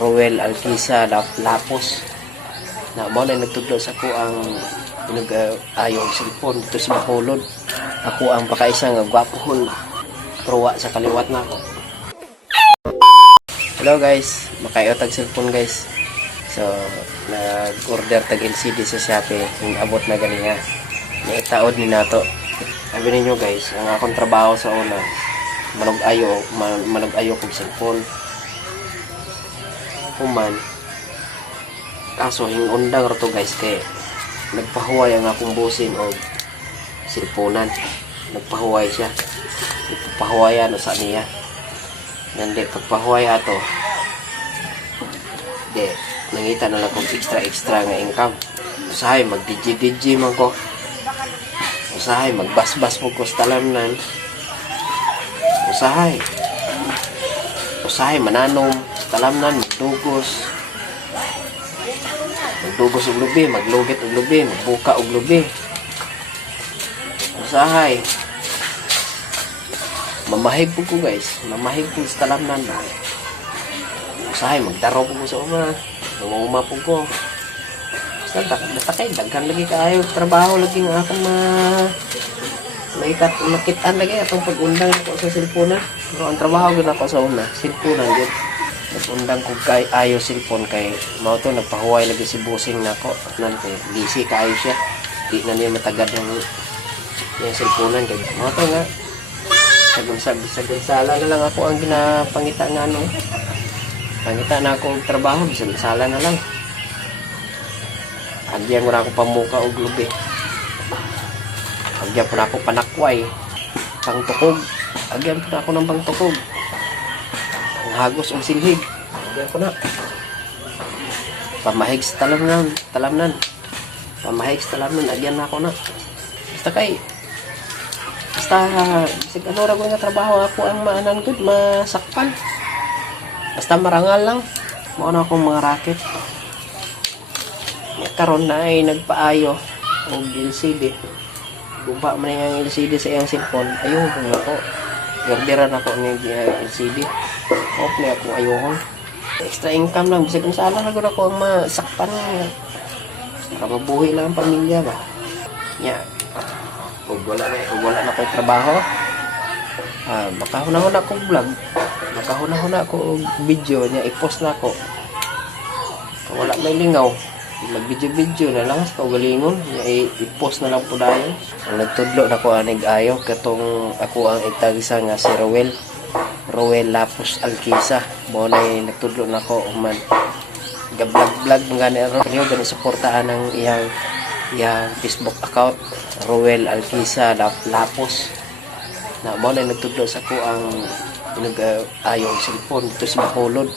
Roel Alquisa Lapos na mo na nagtudlo sa ko ang ayaw ang cellphone dito sa Bacolod. Ako ang pakaisa nga gwapohon truwa sa kaliwat na ako. Hello guys, makayot ang cellphone guys. So nag-order tag LCD sa Shopee, yung abot na ganiya. Naitaod ni nato. Sabi ninyo guys, ang akong trabaho sa una manag-ayo kong cellphone. Human kaso hingundang ra to guys kay nagpahuway ang akong busin o cellphonean. Nagpahuway siya. Ipapahuwayan sa niya. Nandi pagpahuway ato. De, nangita na lang kong extra nga income. Usahay mag-DJ man ko. Usahay magbasbas mo ko sa talamnan. Usahay mananom sa talamnan, magdugos og lubi, maglugit og lubi, magbuka og lubi. Usahay mamahig po ko guys, mamahig po sa talamnan. Usahay magdaro po ko sa uma, nanguma po ko. Basta natakay, daghan lagi kaayo trabaho lagi nga akong makitaan lagi atong pag-undang ko sa cellphone. Pero ang trabaho gud ako sa una, cellphone gud. Nag-undang ko kay ayo cellphone kay mao to nagpahuway lagi si busing nako. Nan kay busy kaayo siya. Di na niya matagad yung cellphone kay mao to nga. Sagun-sala na lang ako ang ginapangita nga no. Pangita na ako og trabaho, bisan sala na lang. Agyan mo na ako pamuka og lubi. Agyan po na ako panakway, pangtukog. Agyan po na ako ng pangtukog. Panghagos o silhig. Agyan po na. Pamahig sa talamnan. Pamahig sa talamnan. Agyan na ako na. Basta siguro ko nga trabaho ako ang maanan good, masakpan. Basta marangal lang. Mao na akong mga racket. Karon na ay nagpaayo og LCD. Guba man yung LCD sa iyang cellphone. Ayun po nga po. Orderan ako ng LCD. Off na ako ayun. Extra income lang. Bisa kung saan lang ako ang masakpan nga. Para mabuhi lang ang pamilya ba. Yeah. Kung wala na ko trabaho. Makahuna-huna akong vlog. Makahuna-huna ako video niya. I-post na ako. Kung wala may lingaw. Mag-video na lang sa galingon i-post na lang po dahil ang nagtudlo na ko anig ayo katong ako ang itagisa nga si Roel Lapos Alquisa mo na nagtudlo na ko man ga-vlog mga niyo gani suportahan ng iyang Facebook account Roel Alquisa Lapos na mo na nagtudlo sa ko ang ayo ang cellphone dito sa Bacolod.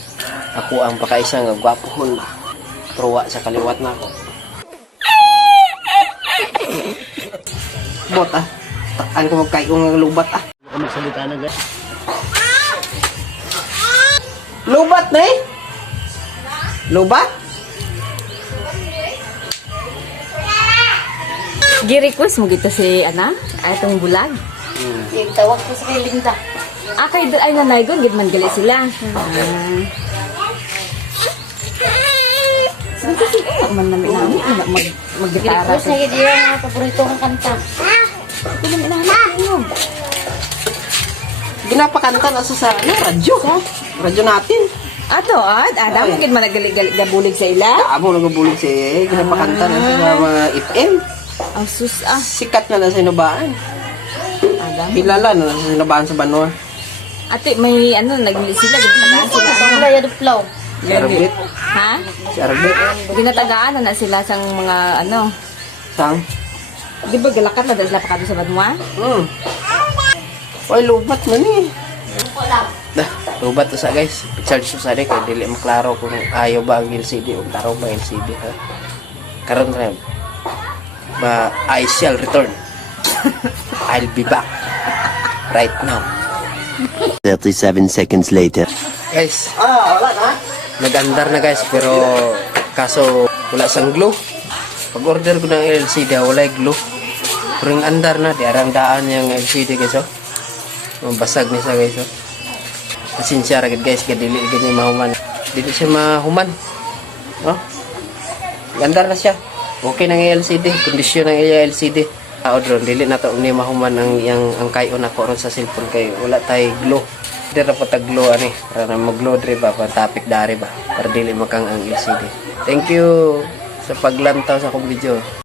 Ako ang pakaisa nga gwapohon truwa sa kaliwat na ako. Bot takan ko magkay ko ng lubat Ano salita na guys? Lubat na eh? Lubat? Gi-request mo gito si atong bulag. Tawag ko sa kay Linda. Kay ay nanay gon gid man gali sila. Kasi man namin mag-gitara. Request na gid yung paborito kong kanta. Ito namin namin. Ginapakanta na sa radyo. Radyo natin. Damo gid man gabulig sa ila. Amo nagabulig si ginapakanta na sa mga FM. Ang sus Sikat na sa Sinubaan. Kilala na sa Sinubaan sa Banwa. Ate may nagli sila ginatagaan sila. Pamilya do flow. Si Arbit. Ha? Si Arbit. Ginatagaan na sila sang mga Sang? Di ba galakat na sila pa sa Banwa? Oy, lubat man eh. Lubat to sa guys. Charge to sa kay dili maklaro kung ayaw ba ang LCD o taro ba LCD ha. Karon rin. I shall return. I'll be back right now. 37 seconds later. Guys, wala na. Nag-andar na guys pero kaso wala sang glue. Pag-order ko ng LCD wala glue. Pero yung andar na, di arang daan yung LCD guys Basag ni sa guys Pasensya ra guys, kadili ganyan mahuman. Dili siya mahuman. Oh. Ganda na siya. Okay nang LCD, kondisyon ng LCD. Odron, dili na to ni mahuman ang kayo na ko ron sa cellphone kay wala tay glow. Dili ra pa tag glow ani, para mag-glow dre ba pa topic dari ba para dili makang ang LCD. Thank you sa paglantaw sa akong video.